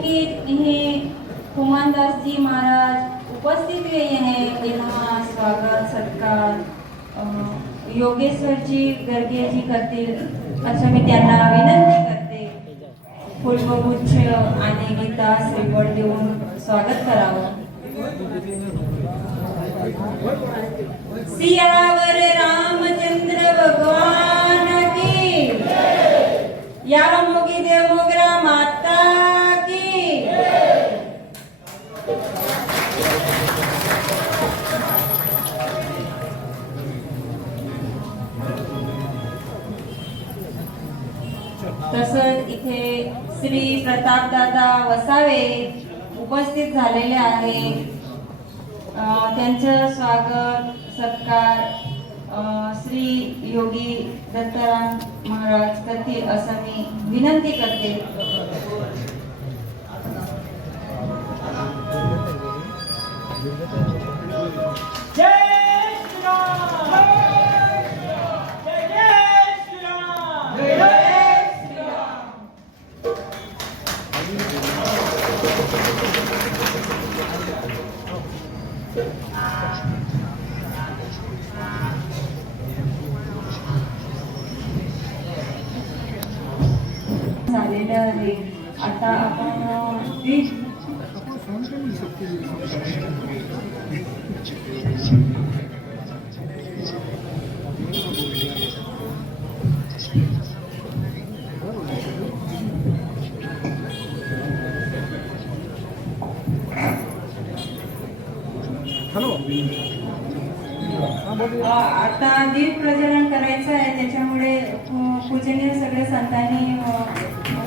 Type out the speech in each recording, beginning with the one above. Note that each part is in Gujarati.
कि इन्हें कुमानदास जी महाराज उपस्थित हुए हैं। तेव्हा स्वागत सत्कार। अं, योगेश्वरजी गर्गे जी करतील असं मी त्यांना विनंती करते पुष्पगुच्छ आणि गीता श्रीफळ देऊन स्वागत करावं. सियावर रामचंद्र भगवान या मुगी देव माता की। तसंच इथे श्री प्रतापदादा वसावे उपस्थित झालेले आहेत. अं, त्यांचं स्वागत सत्कार श्री योगी दत्ताराम महाराज करतील असं मी विनंती करते. जय झालेलं आहे. आता आपण आता दीप प्रज्वलन करायचं आहे. त्याच्यामुळे पूजनीय सगळे संतांनी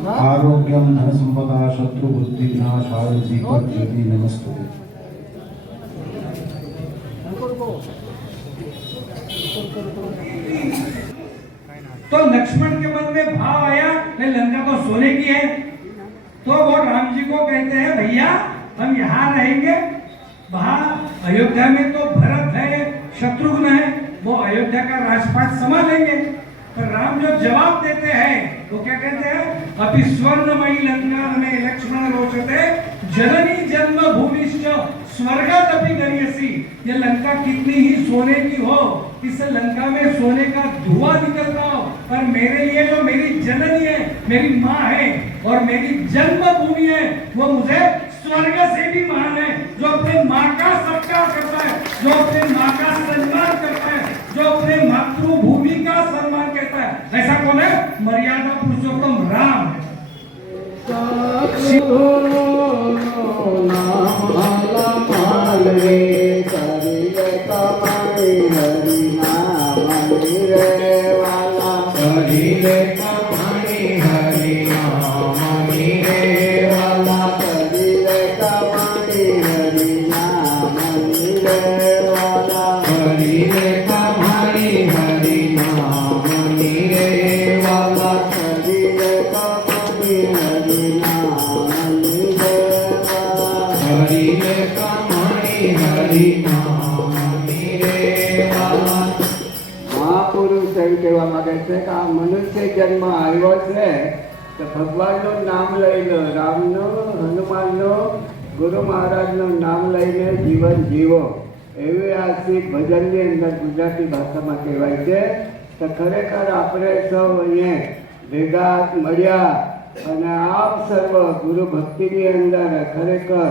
कल्याणम् आरोग्यं धनसम्पदा शत्रुबुद्धिविनाशाय श्रीपद्यति नमस्ते। तो लक्ष्मण के मन में भाव आया नहीं लंका तो सोने की है। तो वो राम जी को कहते हैं भैया हम यहाँ रहेंगे। वहाँ अयोध्या में तो भरत है शत्रुघ्न है। वो अयोध्या का राजपाट संभालेंगे पर राम जो जवाब देते हैं वो क्या कहते हैं? अभी स्वर्णमयी लंका में लक्ष्मण रोचते, जननी जन्म भूमिश्च स्वर्गात अपनी गरीयसी। ये लंका कितनी ही सोने की हो, इस लंका में सोने का धुआँ निकल रहा हो, पर मेरे लिए जो मेरी जननी है, मेरी माँ है, और मेरी जन्मभूमि है, वो मुझे स्वर्ग से भी महान है, जो अपने माँ का सत्कार करता है, जो अपने माँ મર્યાદા પુરુષોત્તમ રામ. છે કે આ મનુષ્ય જન્મ આવ્યો છે તો ભગવાનનું નામ લઈ લો રામનું, હનુમાનનું, ગુરુ મહારાજનું નામ લઈને જીવન જીવો. એવી આ શીખ ભજનની અંદર ગુજરાતી ભાષામાં કહેવાય છે તો ખરેખર આપણે સૌ અહીંયા ભેગા મળ્યા અને આપ સર્વ ગુરુ ભક્તિની અંદર ખરેખર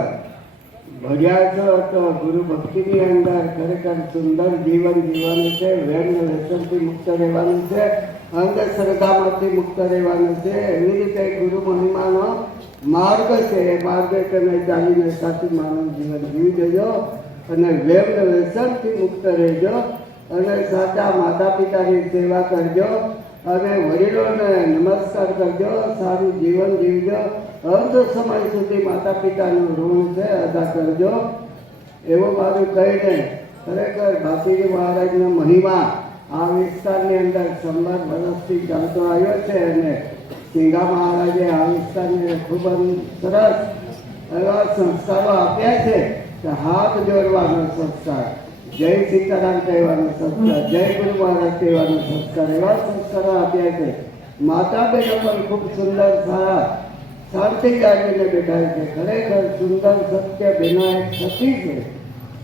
ભર્યા છો તો ગુરુ ભક્તિની અંદર ખરેખર સુંદર જીવન જીવવાનું છે વેર વ્યસનથી મુક્ત રહેવાનું છે. અંધશ્રદ્ધામાંથી મુક્ત રહેવાનું છે. એવી રીતે ગુરુ મહિમાનો માર્ગ છે. એ માર્ગે તમે ચાલીને સાચું માનવ જીવન જીવી દેજો અને વેર વ્યસનથી મુક્ત રહેજો અને સાચા માતા પિતાની સેવા કરજો અને વડીલોને નમસ્કાર કરજો. સારું જીવન જીવજો. અર્ધ સમય સુધી માતા પિતાનું ઋણ છે, અદા કરજો. એવું મારું કહીને ખરેખર બાપુજી મહારાજનો મહિમા આ વિસ્તારની અંદર સંભાર વર્ષથી ચાલતો આવ્યો છે અને સિંગા મહારાજે આ વિસ્તારને ખૂબ જ સરસ એવા સંસ્કારો આપ્યા છે કે હાથ જોડવાનો સંસ્કાર, જય સીતારામ કહેવાનો સંસ્કાર, જય ગુરુ મહારાજ કહેવાનો સંસ્કાર એવા સંસ્કારો આપ્યા છે. માતા બહેનો પણ ખૂબ સુંદર સારા શાંતિ જાગીને બેઠા છે. ખરેખર સુંદર સત્ય બહેનો એક સતી છે.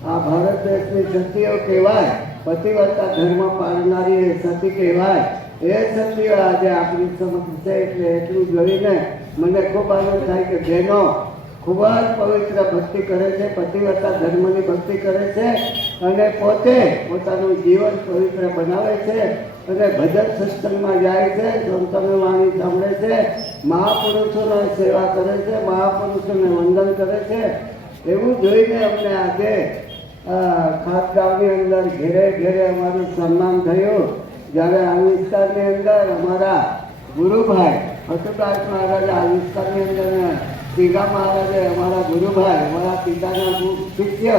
આ ભારત દેશની સતીઓ કહેવાય. પતિવર્તા ધર્મ પાળનારી એ સતી કહેવાય. એ સતીઓ આજે આપણી સમક્ષ છે એટલે એટલું જોઈને મને ખૂબ આનંદ થાય કે બહેનો ખૂબ જ પવિત્ર ભક્તિ કરે છે, પતિવર્તા ધર્મની ભક્તિ કરે છે અને પોતે પોતાનું જીવન પવિત્ર બનાવે છે અને ભજન સત્સંગમાં જાય છે સંતોની વાણી સાંભળે છે, મહાપુરુષોની સેવા કરે છે, મહાપુરુષોને વંદન કરે છે. એવું જોઈને અમને આજે ખાસ અંદર ઘેરે ઘેરે અમારું સન્માન થયું. જ્યારે આ વિસ્તારની અંદર અમારા ગુરુભાઈ હસુદાસ મહારાજ આ વિસ્તારની અંદર ટીકા મહારાજે અમારા ગુરુભાઈ, અમારા પિતાના શિષ્ય,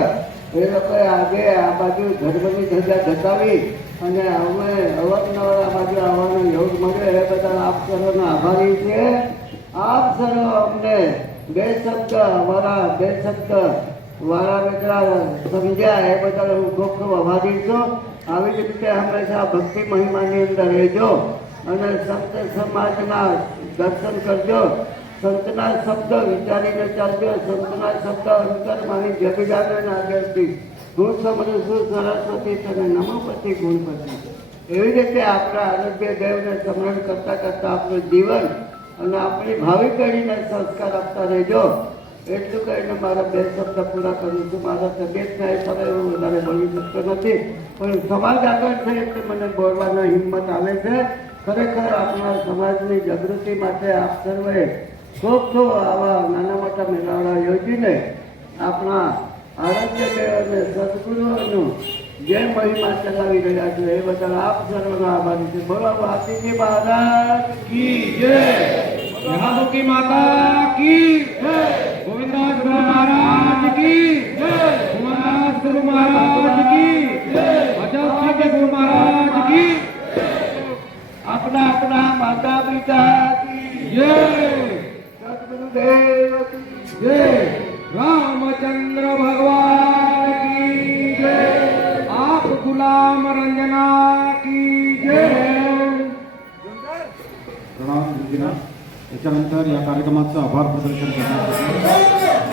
એ લોકોએ આજે આ બાજુ ધર્મની ધજા ઘટાવી અને અમે અવારનવાર આ બાજુ આવવાનો યોગ મળ્યો. એ બદલ આપ સર્વનો આભારી છે આપ સર્વ અમને બે શબ્દ, અમારા બે શબ્દ વાળા નીકળ્યા સમજ્યા એ બદલ હું ખૂબ ખૂબ આવી જ રીતે હંમેશા ભક્તિ મહિમાની અંદર રહેજો અને સંત સમાજના દર્શન કરજો. સંતના શબ્દ વિચારીને ચાલજો. સંતના શબ્દ અંતર મારી જગજાને આગળથી. હું સમજુ છું સરસ્વતી તને નમોપતિ ગુણપતિ. એવી રીતે આપણા આરોગ્ય દેવને સ્મરણ કરતાં કરતાં આપણું જીવન અને આપણી ભાવિ પેઢીને સંસ્કાર આપતા રહેજો. એટલું કહીને મારા બે શબ્દ પૂરા કરું છું. મારા તબિયતના હિસાબે એવું વધારે બોલી શકતો નથી. પણ સમાજ આગળ છે એટલે મને બોલવાનો હિંમત આવે છે. ખરેખર આપણા સમાજની જાગૃતિ માટે આપ સર્વે ખૂબ ખૂબ આવા નાના મોટા મેળાવડા યોજીને આપણા આરોગ્ય અને સદગુરુઓનું જે મહિમા ચલાવી રહ્યા છે એ બદલ આપ સર્વનો આભારી છે. બોલો હાથીજી મહારાજ. કી જય. મહાદુખી માતા કી ગોવિંદાસ ગુરુ મહારાજ કી ગોવિંદાસ ગુરુ મહારાજ કી અજસ્વી કે ગુરુ મહારાજ કી આપના આપના માતા પિતા યે गुरुजींना या कार्यक्रमाचं आभार प्रदर्शन करण्यासाठी.